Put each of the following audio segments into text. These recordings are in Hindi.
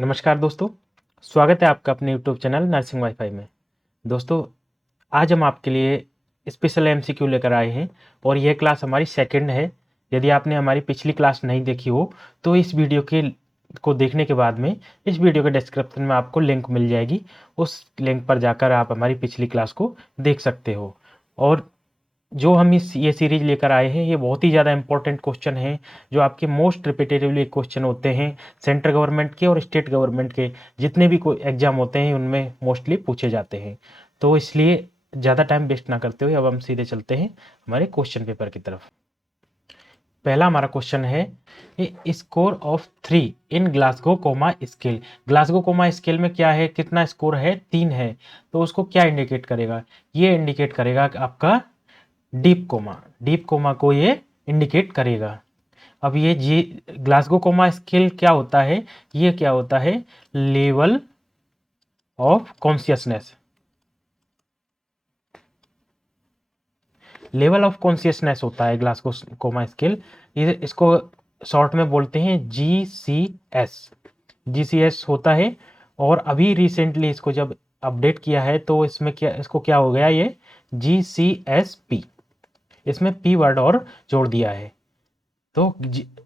नमस्कार दोस्तों, स्वागत है आपका अपने यूट्यूब चैनल नर्सिंग वाईफाई में। दोस्तों, आज हम आपके लिए स्पेशल एमसीक्यू लेकर आए हैं और यह क्लास हमारी सेकंड है। यदि आपने हमारी पिछली क्लास नहीं देखी हो तो इस वीडियो के को देखने के बाद में इस वीडियो के डिस्क्रिप्शन में आपको लिंक मिल जाएगी। उस लिंक पर जाकर आप हमारी पिछली क्लास को देख सकते हो। और जो हम ये सीरीज लेकर आए हैं, ये बहुत ही ज़्यादा इंपॉर्टेंट क्वेश्चन हैं जो आपके मोस्ट रिपीटेटिवली क्वेश्चन होते हैं। सेंट्रल गवर्नमेंट के और स्टेट गवर्नमेंट के जितने भी कोई एग्जाम होते हैं उनमें मोस्टली पूछे जाते हैं। तो इसलिए ज़्यादा टाइम वेस्ट ना करते हुए अब हम सीधे चलते हैं हमारे क्वेश्चन पेपर की तरफ। पहला हमारा क्वेश्चन है, score of 3 in Glasgow coma scale. Glasgow coma scale में क्या है, कितना स्कोर है, 3 है। तो उसको क्या इंडिकेट करेगा, ये इंडिकेट करेगा कि आपका डीप कोमा को ये इंडिकेट करेगा। अब ये जी ग्लासगो कोमा स्केल क्या होता है, ये क्या होता है, level of consciousness. Level of consciousness होता है ग्लासगो कोमा स्केल। इसको शॉर्ट में बोलते हैं GCS। GCS होता है। और अभी रिसेंटली इसको जब अपडेट किया है तो इसमें इसको क्या हो गया, ये GCSP। इसमें P वर्ड और जोड़ दिया है। तो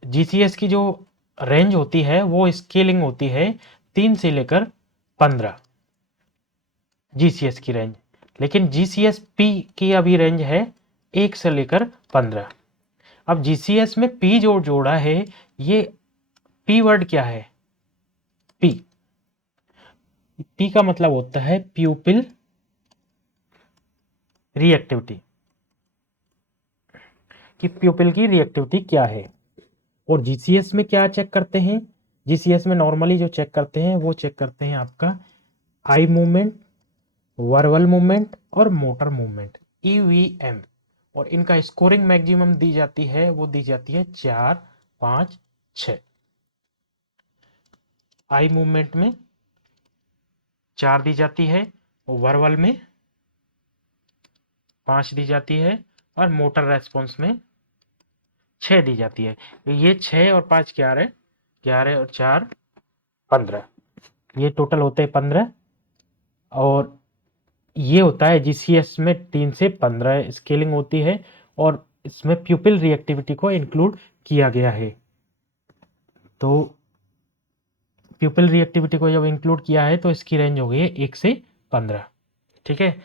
GCS की जो रेंज होती है वो स्केलिंग होती है 3 से लेकर 15 GCS की रेंज। लेकिन GCS-P की अभी रेंज है 1 से लेकर 15। अब GCS में P जो जोड़ा है, ये P वर्ड क्या है, P का मतलब होता है प्यूपिल रिएक्टिविटी, कि प्यूपिल की रिएक्टिविटी क्या है। और GCS में क्या चेक करते हैं, GCS में नॉर्मली जो चेक करते हैं वो चेक करते हैं आपका आई मूवमेंट, वर्बल मूवमेंट और मोटर मूवमेंट, EVM। और इनका स्कोरिंग मैक्सिमम दी जाती है, वो दी जाती है 4, 5, 6। आई मूवमेंट में 4 दी जाती है, और वर्बल में 5 दी जाती है, और मोटर रेस्पॉन्स में 6 दी जाती है। ये 6 और 5 11, 11 और 4 15, ये टोटल होते हैं 15। और ये होता है GCS में 3 से 15 स्केलिंग होती है, और इसमें प्यूपिल रिएक्टिविटी को इंक्लूड किया गया है। तो प्यूपिल रिएक्टिविटी को जब इंक्लूड किया है तो इसकी रेंज हो गई है 1 से 15। ठीक है।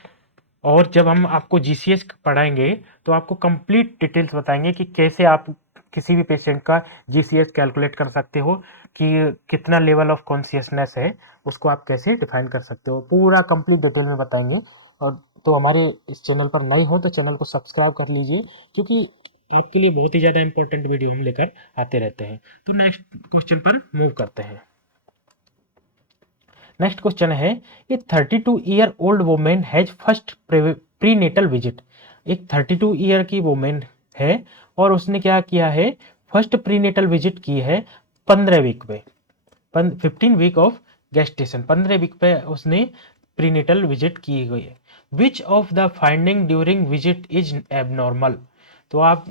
और जब हम आपको GCS पढ़ाएंगे तो आपको कंप्लीट डिटेल्स बताएंगे कि कैसे आप किसी भी पेशेंट का GCS कैलकुलेट कर सकते हो, कि कितना लेवल ऑफ कॉन्शियसनेस है उसको आप कैसे डिफाइन कर सकते हो, पूरा कंप्लीट डिटेल में बताएंगे। और तो हमारे इस चैनल पर नए हो तो चैनल को सब्सक्राइब कर लीजिए, क्योंकि आपके लिए बहुत ही ज़्यादा इंपॉर्टेंट वीडियो हम लेकर आते रहते हैं। तो नेक्स्ट क्वेश्चन पर मूव करते हैं। नेक्स्ट क्वेश्चन है, ए 32 year old women has first prenatal visit. एक 32 ईयर की वुमेन है और उसने क्या किया है, फर्स्ट प्रीनेटल विजिट की है 15 वीक पे, 15 वीक ऑफ गेस्टेशन, 15 वीक पे उसने प्रीनेटल विजिट की गई है। Which of the finding during visit is abnormal. तो आप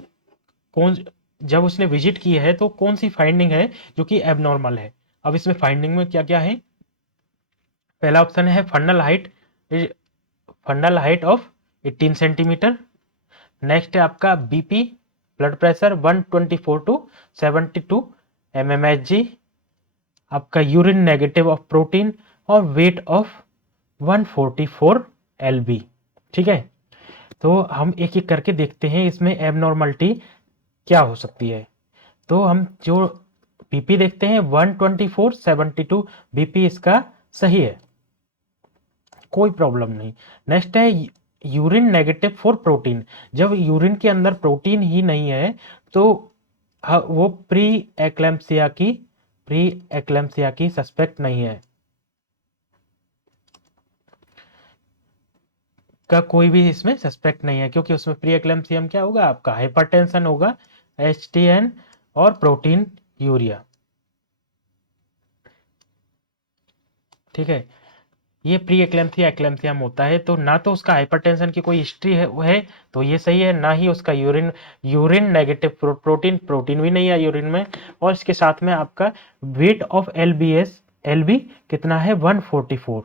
कौन, जब उसने विजिट की है तो कौन सी फाइंडिंग है जो कि एबनॉर्मल है। अब इसमें फाइंडिंग में क्या क्या है, पहला ऑप्शन है fundal height of 18 centimetre. Next है आपका BP, blood pressure 124 to 72 mmHg, आपका यूरिन नेगेटिव ऑफ प्रोटीन, और वेट ऑफ 144 lb। ठीक है। तो हम एक एक करके देखते हैं इसमें एबनॉर्मलिटी क्या हो सकती है। तो हम जो बीपी देखते हैं 124 72 बीपी इसका सही है, कोई प्रॉब्लम नहीं। नेक्स्ट है यूरिन नेगेटिव फॉर प्रोटीन। जब यूरिन के अंदर प्रोटीन ही नहीं है तो वो प्री एक्लैम्सिया की सस्पेक्ट नहीं है, का कोई भी इसमें सस्पेक्ट नहीं है, क्योंकि उसमें प्री एक्लैम्सियम क्या होगा, आपका हाइपरटेंशन होगा, HTN और प्रोटीन यूरिया। ठीक है। ये प्री एक्लैम्सिया एक्लैम्सियम होता है, तो ना तो उसका हाइपरटेंशन की कोई हिस्ट्री है तो ये सही है, ना ही उसका यूरिन नेगेटिव प्रोटीन भी नहीं है यूरिन में। और इसके साथ में आपका वेट ऑफ LV कितना है 144।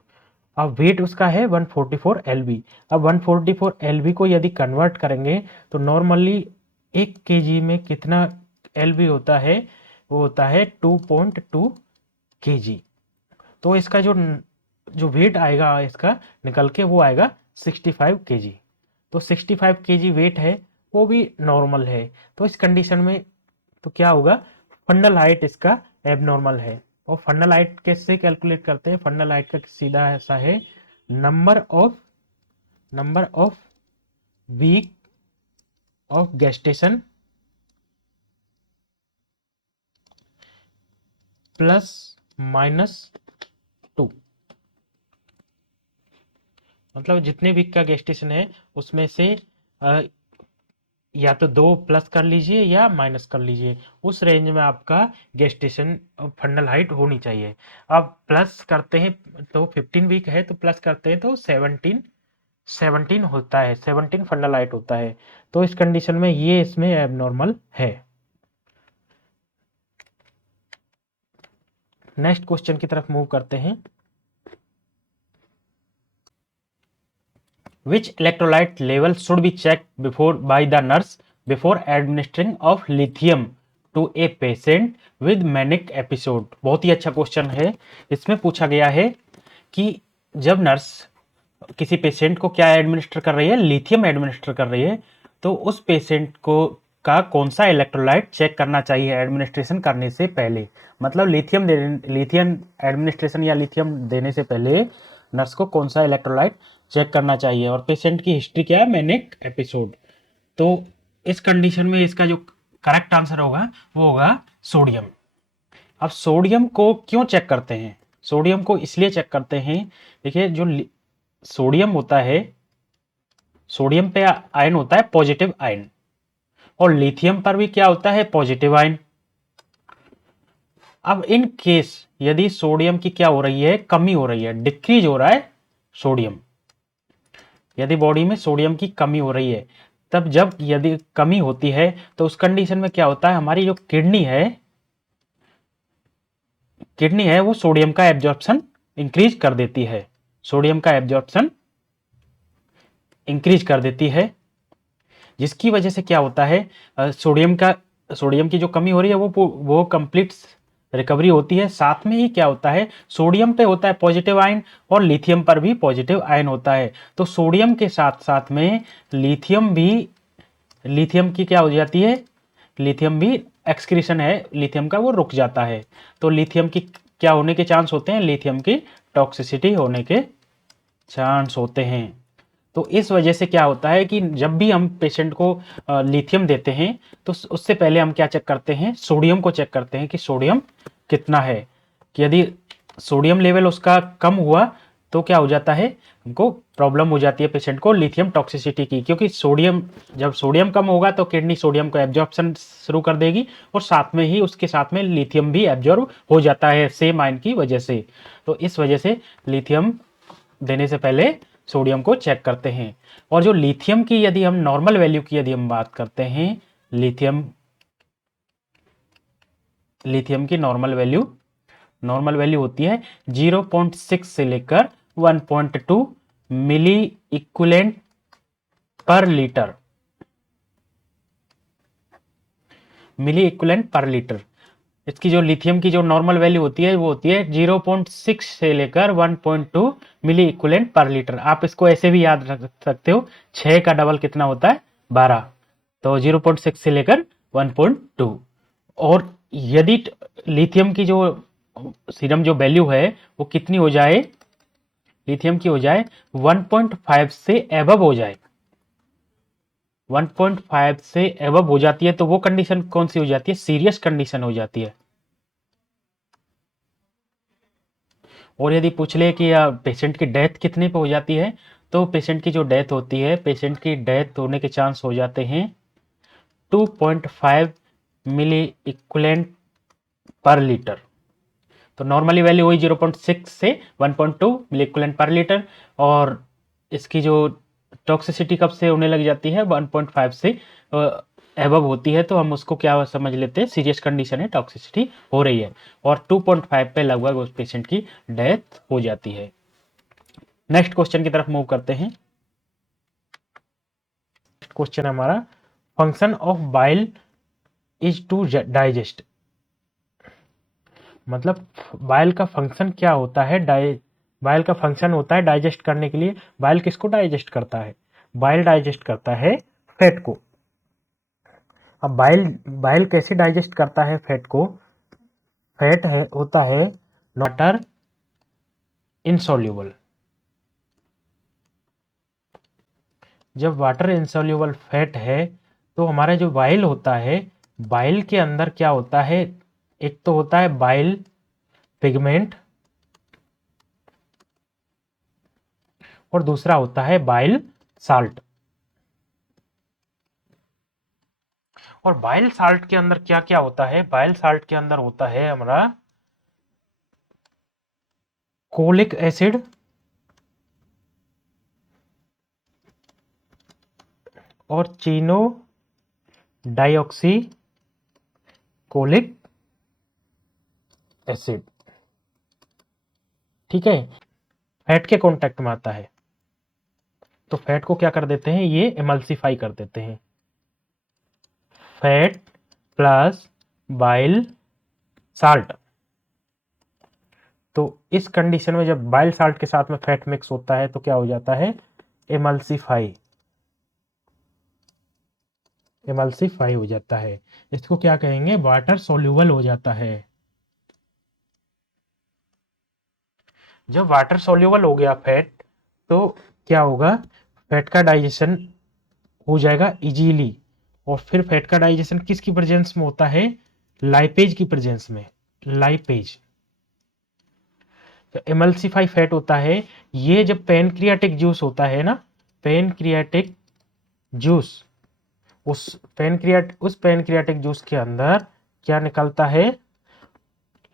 अब वेट उसका है 144 LV। अब 144 LV को यदि कन्वर्ट करेंगे तो नॉर्मली 1 kg में कितना LV होता है, वो होता है 2.2 kg। तो इसका जो जो वेट आएगा इसका निकल के वो आएगा 65 kg। तो 65 kg वेट है, वो भी नॉर्मल है। तो इस कंडीशन में तो क्या होगा, फंडल हाइट इसका एबनॉर्मल है। और फंडल हाइट कैसे कैलकुलेट करते हैं, फंडल हाइट का सीधा ऐसा है number of week of gestation plus -2। मतलब जितने वीक का गेस्टेशन है उसमें से या तो 2 प्लस कर लीजिए या माइनस कर लीजिए, उस रेंज में आपका गेस्टेशन फंडल हाइट होनी चाहिए। अब प्लस करते हैं तो 15 वीक है तो प्लस करते हैं तो 17 होता है, 17 फंडल हाइट होता है। तो इस कंडीशन में ये इसमें एबनॉर्मल है। नेक्स्ट क्वेश्चन की तरफ मूव करते हैं। Which electrolyte level should be checked by the nurse before administering of lithium to a patient with manic episode? बहुत ही अच्छा क्वेश्चन है। इसमें पूछा गया है कि जब नर्स किसी पेशेंट को क्या एडमिनिस्टर कर रही है, लिथियम एडमिनिस्टर कर रही है, तो उस पेशेंट को का कौन सा इलेक्ट्रोलाइट चेक करना चाहिए एडमिनिस्ट्रेशन करने से पहले। मतलब लिथियम एडमिनिस्ट्रेशन या लिथियम देने से पहले नर्स को कौन सा इलेक्ट्रोलाइट चेक करना चाहिए। और पेशेंट की हिस्ट्री क्या है, मैनिक एपिसोड। तो इस कंडीशन में इसका जो करेक्ट आंसर होगा वो होगा सोडियम। अब सोडियम को क्यों चेक करते हैं, सोडियम को इसलिए चेक करते हैं, देखिए जो सोडियम होता है, सोडियम पे आयन होता है पॉजिटिव आयन, और लिथियम पर भी क्या होता है, पॉजिटिव आयन। अब इन केस यदि सोडियम की क्या हो रही है, कमी हो रही है, डिक्रीज हो रहा है सोडियम, यदि बॉडी में सोडियम की कमी हो रही है, तब जब यदि कमी होती है तो उस कंडीशन में क्या होता है, हमारी जो किडनी है वो सोडियम का एब्जॉर्प्शन इंक्रीज कर देती है, सोडियम का एब्जॉर्प्शन इंक्रीज कर देती है, जिसकी वजह से क्या होता है, सोडियम की जो कमी हो रही है वो कंप्लीट रिकवरी होती है। साथ में ही क्या होता है, सोडियम पे होता है पॉजिटिव आयन और लिथियम पर भी पॉजिटिव आयन होता है। तो सोडियम के साथ साथ में लिथियम की क्या हो जाती है, लिथियम भी एक्सक्रीशन है लिथियम का, वो रुक जाता है। तो लिथियम की क्या होने के चांस होते हैं, लिथियम की टॉक्सिसिटी होने के चांस होते हैं। तो इस वजह से क्या होता है कि जब भी हम पेशेंट को लिथियम देते हैं तो उससे पहले हम क्या चेक करते हैं, सोडियम को चेक करते हैं कि सोडियम कितना है। कि यदि सोडियम लेवल उसका कम हुआ तो क्या हो जाता है, हमको प्रॉब्लम हो जाती है पेशेंट को लिथियम टॉक्सिसिटी की, क्योंकि जब सोडियम कम होगा तो किडनी सोडियम को एब्जॉर्प्शन शुरू कर देगी और साथ में ही उसके साथ में लिथियम भी एब्जॉर्ब हो जाता है सेम आयन की वजह से। तो इस वजह से लिथियम देने से पहले सोडियम को चेक करते हैं। और जो लिथियम की यदि हम नॉर्मल वैल्यू की यदि हम बात करते हैं, लिथियम की नॉर्मल वैल्यू होती है 0.6 से लेकर 1.2 मिली इक्विवेलेंट पर लीटर। इसकी जो लिथियम की जो नॉर्मल वैल्यू होती है वो होती है 0.6 से लेकर 1.2 मिली इक्विवेलेंट पर लीटर। आप इसको ऐसे भी याद रख सकते हो, 6 का डबल कितना होता है, 12। तो 0.6 से लेकर 1.2। और यदि लिथियम की जो सीरम जो वैल्यू है वो कितनी हो जाए, लिथियम की हो जाए 1.5 से एबव हो जाए, 1.5 से एबव हो जाती है, तो वो कंडीशन कौन सी हो जाती है, सीरियस कंडीशन हो जाती है। और यदि पूछ ले कि पेशेंट की डेथ कितने पे हो जाती है, तो पेशेंट की जो डेथ होती है, पेशेंट की डेथ होने के चांस हो जाते हैं 2.5 मिली इक्विवेलेंट पर लीटर। तो नॉर्मली वैल्यू हुई 0.6 से 1.2 मिली इक्विवेलेंट पर लीटर, और इसकी जो टॉक्सिसिटी कब से होने लग जाती है, 1.5 से एबव होती है तो हम उसको क्या समझ लेते हैं, सीरियस कंडीशन है, टॉक्सिसिटी हो रही है, और 2.5 पे लगभग उस पेशेंट की डेथ हो जाती है। नेक्स्ट क्वेश्चन की तरफ मूव करते हैं। क्वेश्चन हमारा, function of bile is to digest, मतलब बाइल का फंक्शन क्या होता है, बाइल का फंक्शन होता है डाइजेस्ट करने के लिए। बाइल किसको डाइजेस्ट करता है, बाइल डाइजेस्ट करता है फैट को। अब बाइल बाइल कैसे डाइजेस्ट करता है फैट को, फैट है होता है वाटर इनसॉल्यूबल। जब वाटर इनसॉल्यूबल फैट है तो हमारा जो बाइल होता है, बाइल के अंदर क्या होता है, एक तो होता है बाइल पिगमेंट और दूसरा होता है बाइल साल्ट। और बाइल साल्ट के अंदर क्या क्या होता है, बाइल साल्ट के अंदर होता है हमारा कोलिक एसिड और चीनो डाइऑक्सी कोलिक एसिड। ठीक है, फैट के कांटेक्ट में आता है तो फैट को क्या कर देते हैं, ये एमल्सिफाई कर देते हैं। फैट प्लस बाइल साल्ट, तो इस कंडीशन में जब बाइल साल्ट के साथ में फैट मिक्स होता है तो क्या हो जाता है, एमल्सिफाई, एमल्सिफाई हो जाता है। इसको क्या कहेंगे, वाटर सोल्यूबल हो जाता है। जब वाटर सोल्यूबल हो गया फैट तो क्या होगा, फैट का डाइजेशन हो जाएगा इजीली। और फिर फैट का डाइजेशन किसकी प्रेजेंस में होता है, लाइपेज की प्रेजेंस में, लाइपेज। तो एमल्सिफाई फैट होता है, ये जब पैनक्रियाटिक जूस होता है ना, पैनक्रियाटिक जूस, उस पैनक्रियाटिक जूस के अंदर क्या निकलता है,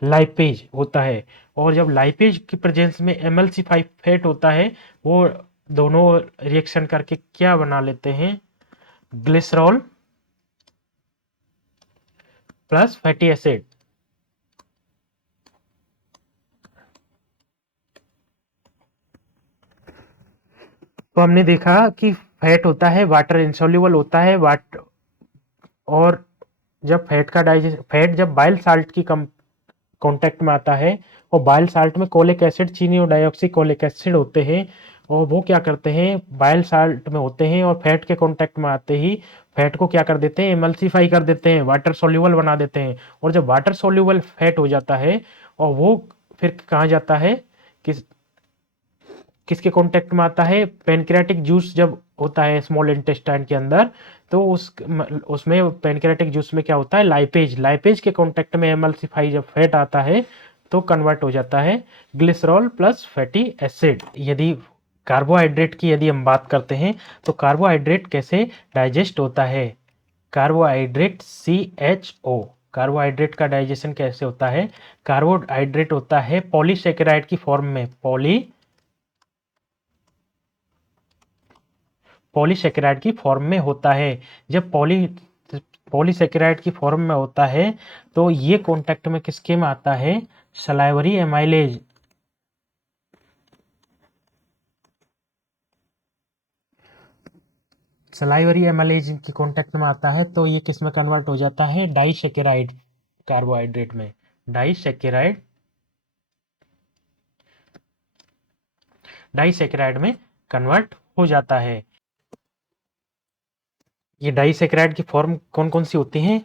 लाइपेज होता है। और जब लाइपेज की प्रेजेंस में एमल्सिफाई फैट होता है, वो दोनों रिएक्शन करके क्या बना लेते हैं, ग्लिसरॉल प्लस फैटी एसिड। तो हमने देखा कि फैट होता है वाटर इंसॉल्युबल होता है, और जब फैट का डाइजेशन, फैट जब बाइल साल्ट की कांटेक्ट में आता है, और बाइल साल्ट में कोलिक एसिड, चीनी और डाइऑक्सी कोलिक एसिड होते हैं, और वो क्या करते हैं, बाइल साल्ट में होते हैं और फैट के कांटेक्ट में आते ही फैट को क्या कर देते हैं, एमल्सिफाई कर देते हैं, वाटर सोल्यूबल बना देते हैं। और जब वाटर सोल्यूबल फैट हो जाता है, और वो फिर कहाँ जाता है, किस किसके कांटेक्ट में आता है, पैनक्रियाटिक जूस जब होता है स्मॉल इंटेस्टाइन के अंदर, तो उसमें पैनक्रियाटिक जूस में क्या होता है, लाइपेज, लाइपेज के कांटेक्ट में एमल्सिफाई जब फैट आता है तो कन्वर्ट हो जाता है ग्लिसरॉल प्लस फैटी एसिड। यदि कार्बोहाइड्रेट की यदि हम बात करते हैं तो कार्बोहाइड्रेट कैसे डाइजेस्ट होता है, कार्बोहाइड्रेट CHO, कार्बोहाइड्रेट का डाइजेशन कैसे होता है, कार्बोहाइड्रेट होता है पॉलीसेकेराइड की फॉर्म में, पॉलीसेकेराइड की फॉर्म में होता है। जब पॉलीसेकेराइड की फॉर्म में होता है तो ये कांटेक्ट में किसके में आता है, सलाइवरी एमाइलेज, सलाइवरी एमाइलेज की कांटेक्ट में आता है तो ये किस में कन्वर्ट हो जाता है, डाइसेकेराइड कार्बोहाइड्रेट में, डाइसेकेराइड, डाइसेकेराइड में कन्वर्ट हो जाता है। ये डाइसेकेराइड की फॉर्म कौन कौन सी होती हैं,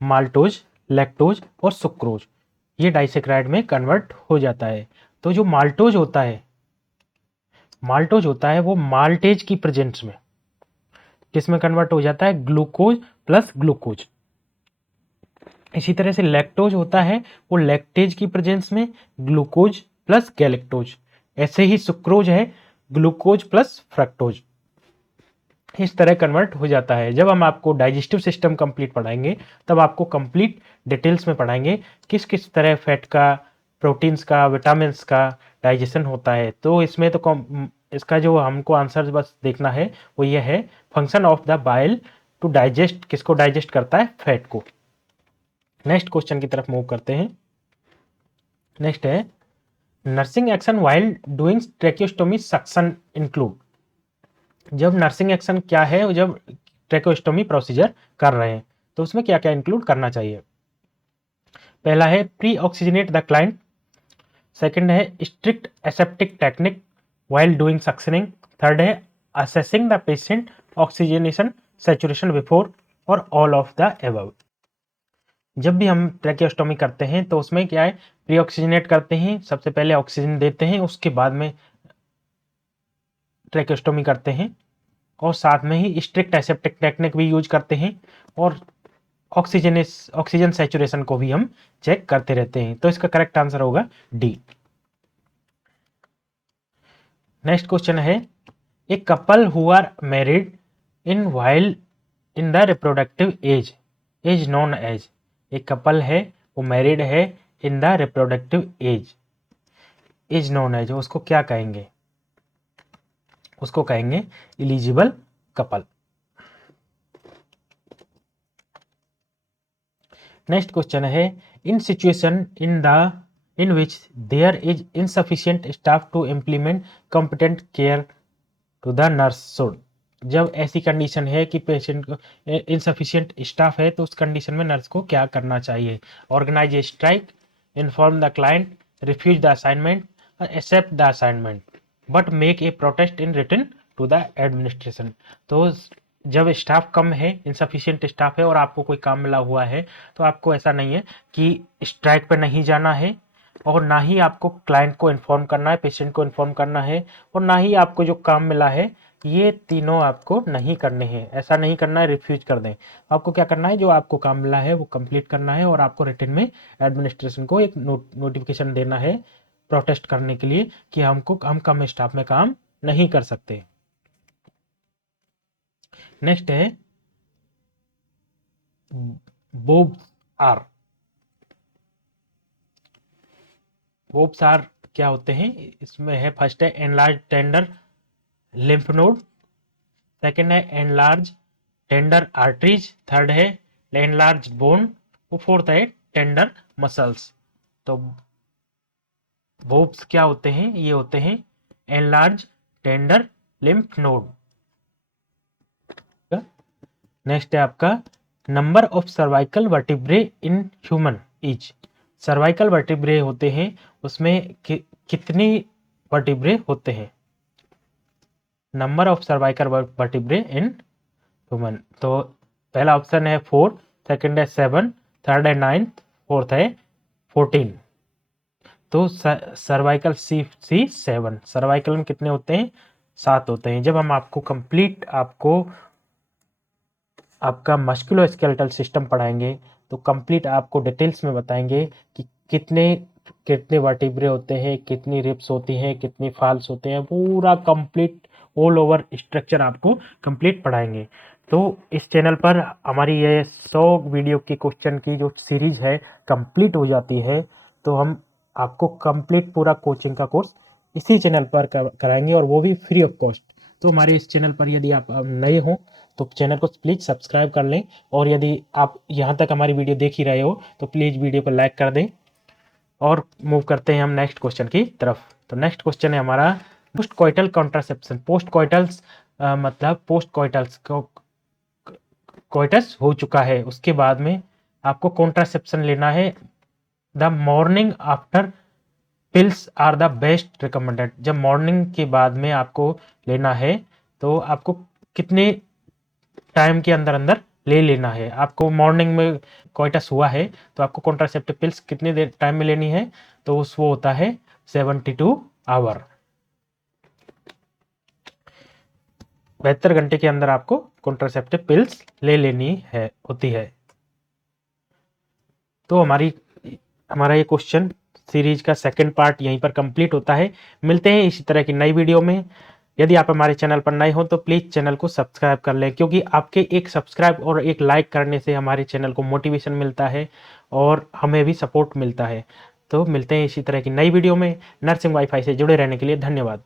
माल्टोज, लैक्टोज और सुक्रोज, ये डाइसेकेराइड में कन्वर्ट हो जाता है। तो जो माल्टोज होता है, माल्टोज होता है वो माल्टेज की प्रेजेंस में किसमें कन्वर्ट हो जाता है, ग्लूकोज प्लस ग्लूकोज। इसी तरह से लैक्टोज होता है वो लैक्टेज की प्रेजेंस में ग्लूकोज प्लस गैलेक्टोज। ऐसे ही सुक्रोज है ग्लूकोज प्लस फ्रक्टोज, इस तरह कन्वर्ट हो जाता है। जब हम आपको डाइजेस्टिव सिस्टम कंप्लीट पढ़ाएंगे तब आपको कंप्लीट डिटेल्स में पढ़ाएंगे किस किस तरह फैट का, प्रोटीन्स का, विटामिन्स का डाइजेशन होता है। तो इसमें तो इसका जो हमको आंसर बस देखना है वो ये है, function of the bile to digest, किसको डाइजेस्ट करता है? फैट को। नेक्स्ट क्वेश्चन की तरफ मूव करते हैं। नेक्स्ट है nursing action while doing tracheostomy suction include. जब नर्सिंग एक्शन क्या है, जब ट्रैकियोस्टोमी प्रोसीजर कर रहे हैं तो उसमें क्या क्या इंक्लूड करना चाहिए? पहला है pre oxygenate the client, second है strict aseptic technique while doing suctioning, third है assessing the patient oxygenation saturation before, और ऑल ऑफ द एबव। जब भी हम ट्रैकियोस्टोमी करते हैं तो उसमें क्या है, प्री ऑक्सीजनेट करते हैं, सबसे पहले ऑक्सीजन देते हैं, उसके बाद में ट्रैकियोस्टोमी करते हैं, और साथ में ही स्ट्रिक्ट एसेप्टिक टेक्निक भी यूज करते हैं, और ऑक्सीजन सैचुरेशन को भी हम चेक करते रहते हैं। तो इसका करेक्ट आंसर होगा डी। नेक्स्ट क्वेश्चन है a couple who are married in while in the reproductive age is known as. एक कपल है, वो मैरिड है in the reproductive age, is known as, उसको क्या कहेंगे? उसको कहेंगे एलिजिबल कपल। नेक्स्ट क्वेश्चन है in situation in which there is insufficient staff to implement competent care to the nurse should. जब ऐसी कंडीशन है कि पेशेंट को इनसफिशिएंट स्टाफ है तो उस कंडीशन में नर्स को क्या करना चाहिए? Organise a strike, inform the client, refuse the assignment, accept the assignment, but make a protest in written to the administration. तो जब स्टाफ कम है, इनसफिशिएंट स्टाफ है और आपको कोई काम मिला हुआ है तो आपको ऐसा नहीं है कि स्ट्राइक पे नहीं जाना है, और ना ही आपको क्लाइंट को इन्फॉर्म करना है, पेशेंट को इन्फॉर्म करना है, और ना ही आपको जो काम मिला है ये तीनों आपको नहीं करने हैं। ऐसा नहीं करना है रिफ्यूज कर दें। आपको क्या करना है, जो आपको काम मिला है वो कंप्लीट करना है, और आपको रिटन में एडमिनिस्ट्रेशन को एक नोटिफिकेशन देना है प्रोटेस्ट करने के लिए कि हम कम स्टाफ में काम नहीं कर सकते। नेक्स्ट है बोब्स आर। बोब्स आर क्या होते हैं? इसमें है फर्स्ट है enlarge tender lymph node, second है एनलार्ज टेंडर आर्टरीज, थर्ड है एनलार्ज बोन, और फोर्थ है टेंडर मसल्स। तो बोब्स क्या होते हैं? ये होते हैं enlarge tender lymph node. Next है आपका number of cervical vertebrae in human is. Cervical vertebrae होते हैं, उसमें कितनी वर्टिब्रे होते हैं? Number of cervical vertebrae in human. तो पहला ऑप्शन है 4, सेकंड है 7, थर्ड है 9, फोर्थ है 14। तो सर्वाइकल सी 7। सर्वाइकल में कितने होते हैं? 7 होते हैं। जब हम आपको कंप्लीट आपका मस्कुलोस्केलेटल सिस्टम पढ़ाएंगे तो कंप्लीट आपको डिटेल्स में बताएंगे कि कितने वर्टिब्रे होते हैं, कितनी रिब्स होती हैं, कितनी फाल्स होते हैं, पूरा कंप्लीट ऑल ओवर स्ट्रक्चर आपको कंप्लीट पढ़ाएंगे। तो इस चैनल पर हमारी ये 100 वीडियो की क्वेश्चन की जो सीरीज है कंप्लीट हो जाती है, तो हम आपको कंप्लीट पूरा कोचिंग का कोर्स इसी चैनल पर कराएंगे, और वो भी फ्री ऑफ कॉस्ट। तो हमारे इस चैनल पर यदि आप नए हो तो चैनल को प्लीज़ सब्सक्राइब कर लें, और यदि आप यहाँ तक हमारी वीडियो देख ही रहे हो तो प्लीज़ वीडियो को लाइक कर दें। और मूव करते हैं हम नेक्स्ट क्वेश्चन की तरफ। तो नेक्स्ट क्वेश्चन है हमारा पोस्ट कॉइटल कॉन्ट्रासेप्शन। पोस्ट कॉइटल्स मतलब पोस्ट कॉइटल्स को कॉइटस हो चुका है उसके बाद में आपको कॉन्ट्रासेप्शन लेना है। The morning after pills are the best recommended. जब मॉर्निंग के बाद में आपको लेना है तो आपको कितने टाइम के अंदर अंदर ले लेना है? आपको मॉर्निंग में कोइटस हुआ है तो आपको कॉन्ट्रासेप्टिव पिल्स कितने देर टाइम में लेनी है? तो वो होता है 72 आवर। 72 घंटे के अंदर आपको कॉन्ट्रासेप्टिव पिल्स ले लेनी है होती है। तो हमारा ये क्वेश्चन सीरीज का सेकंड पार्ट यहीं पर कंप्लीट होता है। मिलते हैं इसी तरह की नई वीडियो में। यदि आप हमारे चैनल पर नए हो तो प्लीज़ चैनल को सब्सक्राइब कर लें, क्योंकि आपके एक सब्सक्राइब और एक लाइक करने से हमारे चैनल को मोटिवेशन मिलता है और हमें भी सपोर्ट मिलता है। तो मिलते हैं इसी तरह की नई वीडियो में। नर्सिंग वाईफाई से जुड़े रहने के लिए धन्यवाद।